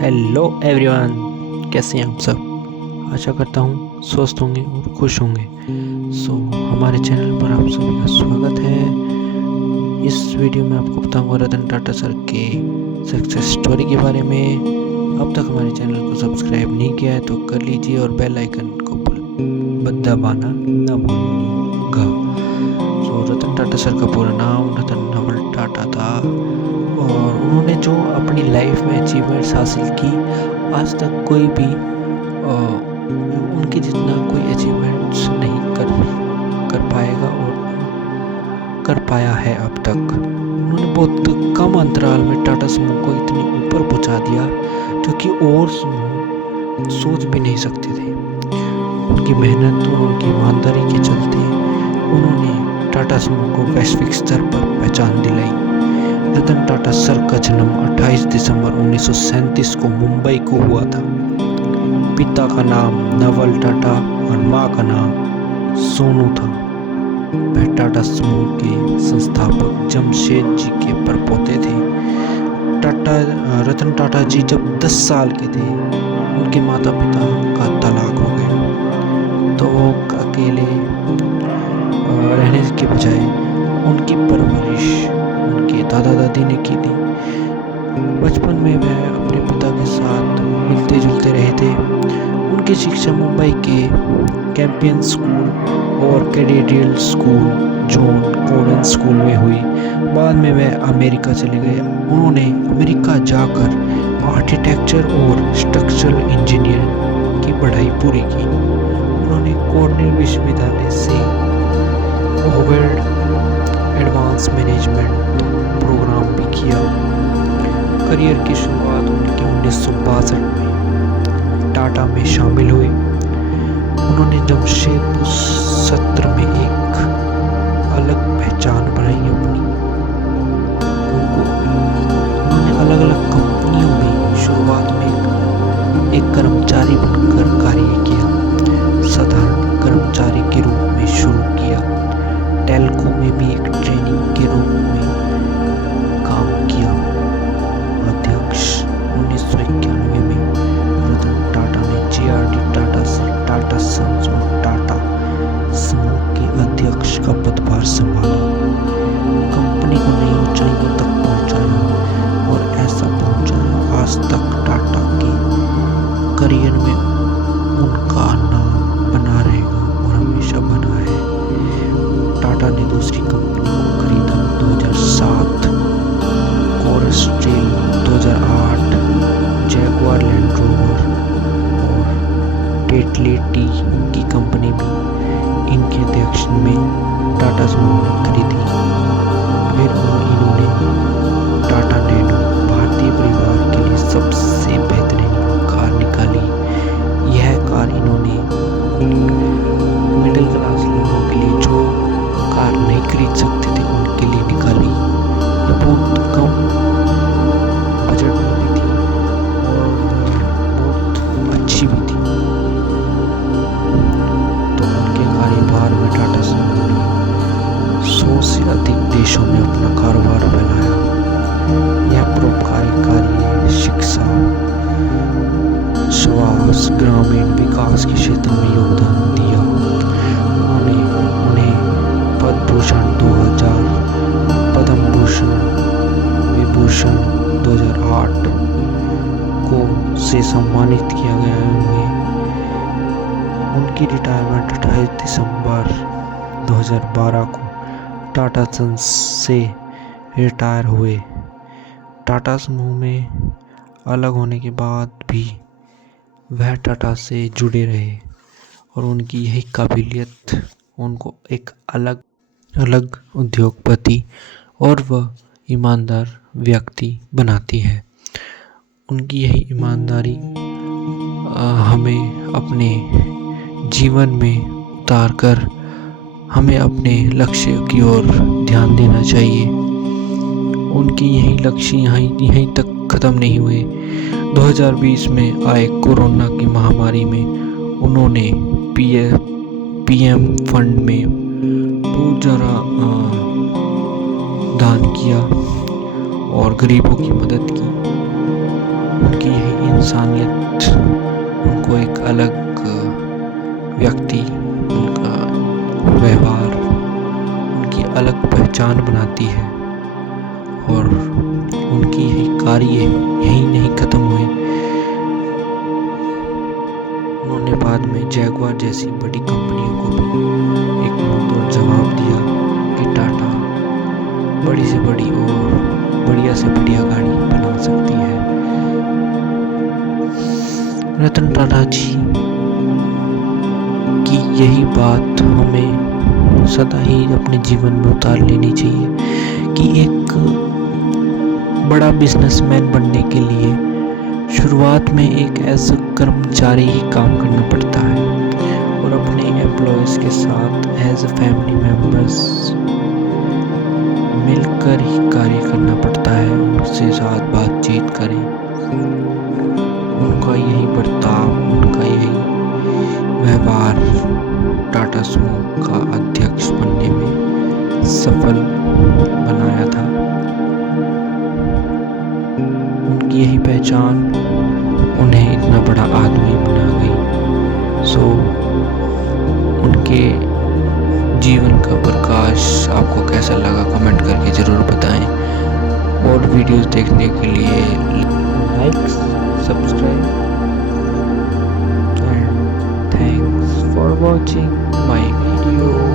Hello everyone, कैसे हैं आप सब। आशा करता हूँ स्वस्थ होंगे और खुश होंगे। हमारे चैनल पर आप सभी का स्वागत है। इस वीडियो में आपको बताऊंगा रतन टाटा सर के सक्सेस स्टोरी के बारे में। अब तक हमारे चैनल को सब्सक्राइब नहीं किया है तो कर लीजिए और बेल आइकन को दबाना न भूलिएगा। रतन टाटा सर का पूरा नाम रतन नवल टाटा था और उन्होंने जो अपनी लाइफ में अचीवमेंट्स हासिल की, आज तक कोई भी उनके जितना कोई अचीवमेंट्स नहीं कर पाएगा और कर पाया है अब तक। उन्होंने बहुत कम अंतराल में टाटा समूह को इतनी ऊपर पहुंचा दिया जो कि और समूह सोच भी नहीं सकते थे। उनकी मेहनत और उनकी ईमानदारी के चलते उन्होंने टाटा समूह को वैश्विक स्तर पर पहचान दिलाई। रतन टाटा सर का जन्म 28 दिसंबर 1937 को मुंबई को हुआ था। पिता का नाम नवल टाटा और मां का नाम सोनू था। वह टाटा समूह के संस्थापक जमशेद जी के परपोते थे। रतन टाटा जी जब 10 साल के थे, उनके माता पिता का तलाक हो गया, तो वो अकेले रहने के बजाय उनकी परवरिश उनके दादा दादी ने की थी। बचपन में वह अपने पिता के साथ मिलते जुलते रहे थे। उनकी शिक्षा मुंबई के कैंपियन स्कूल और कैडेडियल स्कूल जॉन कॉडन स्कूल में हुई। बाद में वह अमेरिका चले गए। उन्होंने अमेरिका जाकर आर्किटेक्चर और स्ट्रक्चरल इंजीनियरिंग की पढ़ाई पूरी की। उन्होंने कॉर्नेल विश्वविद्यालय से वर्ल्ड एडवांस मैनेजमेंट प्रोग्राम भी किया। करियर की शुरुआत उनके 1962 में टाटा में शामिल हुए। उन्होंने जमशेदपुर सत्र में एक अलग पहचान बनाई अपनी। उन्होंने अलग अलग कंपनियों में शुरुआत में एक कर्मचारी बनकर कार्य किया। साधारण कर्मचारी के रूप में शुरू किया। टेल्को में भी एक ट्रेनिंग के रूप में काम किया। अध्यक्ष 1991 में रतन टाटा ने JRD टाटा से टाटा सन्स और टाटा समूह के अध्यक्ष का पदभार संभाला। कंपनी को नई ऊंचाइयों तक पहुंचाया और ऐसा पहुंचाया आज तक टाटा के करियर में उनका नाम बना रहेगा और हमेशा बना है। टाटा ने दूसरी कंपनी को खरीदा 2007, कोरेस्ट्रेल 2008, जैगुआर लैंड रोवर और टेटले टी की कंपनी भी इनके अध्यक्ष में टाटा समूह ने खरीदी। फिर इन्होंने टाटा नैनो भारतीय परिवार के लिए सबसे बेहतरीन कार निकाली। यह कार इन्होंने मिडिल क्लास लोगों के लिए जो कार नहीं खरीद सकते थे उनके लिए निकाली। ये बहुत कम बजट में भी थी और बहुत अच्छी भी थी। तो उनके कार्यभार में टाटा समूह ने 100 से अधिक देशों में अपना कारोबार फैलाया। यह परोपकारी कार्य, शिक्षा, स्वास्थ्य, ग्रामीण विकास के क्षेत्र में योगदान दिया। उन्हें पद्म भूषण 2000, पद्म भूषण विभूषण 2008 से सम्मानित किया गया है। उनकी रिटायरमेंट 28 दिसंबर 2012 को टाटा सन्स से रिटायर हुए। टाटा समूह में अलग होने के बाद भी वह टाटा से जुड़े रहे और उनकी यही काबिलियत उनको एक अलग उद्योगपति और वह ईमानदार व्यक्ति बनाती है। उनकी यही ईमानदारी हमें अपने जीवन में उतार कर हमें अपने लक्ष्य की ओर ध्यान देना चाहिए। उनकी यही लक्ष्य यहीं तक ख़त्म नहीं हुए। 2020 में आए कोरोना की महामारी में उन्होंने PM फंड में बहुत ज़्यादा दान किया और गरीबों की मदद की। उनकी यही इंसानियत उनको एक अलग व्यक्ति, उनका व्यवहार उनकी अलग पहचान बनाती है। और उनकी यही कार्य यही नहीं खत्म हुए, उन्होंने बाद में जैगुआर जैसी बड़ी कंपनियों को भी एक मुंहतोड़ जवाब दिया कि टाटा बड़ी से बड़ी और बढ़िया से बढ़िया गाड़ी बना सकती है। रतन टाटा जी की यही बात हमें सदा ही अपने जीवन में उतार लेनी चाहिए कि एक बड़ा बिजनेसमैन बनने के लिए शुरुआत में एक एज कर्मचारी ही काम करना पड़ता है और अपने एम्प्लॉयज़ के साथ एज अ फैमिली मेम्बर्स मिलकर ही कार्य करना पड़ता है, उनसे साथ बातचीत करें। उनका यही बर्ताव, उनका यही व्यवहार टाटा समूह का अध्यक्ष बनने में सफल बनाया था। उनकी यही पहचान उन्हें इतना बड़ा आदमी बना गई। सो उनके जीवन का प्रकाश आपको कैसा लगा कमेंट करके ज़रूर बताएं। और वीडियोस देखने के लिए like, subscribe and thanks for watching my video.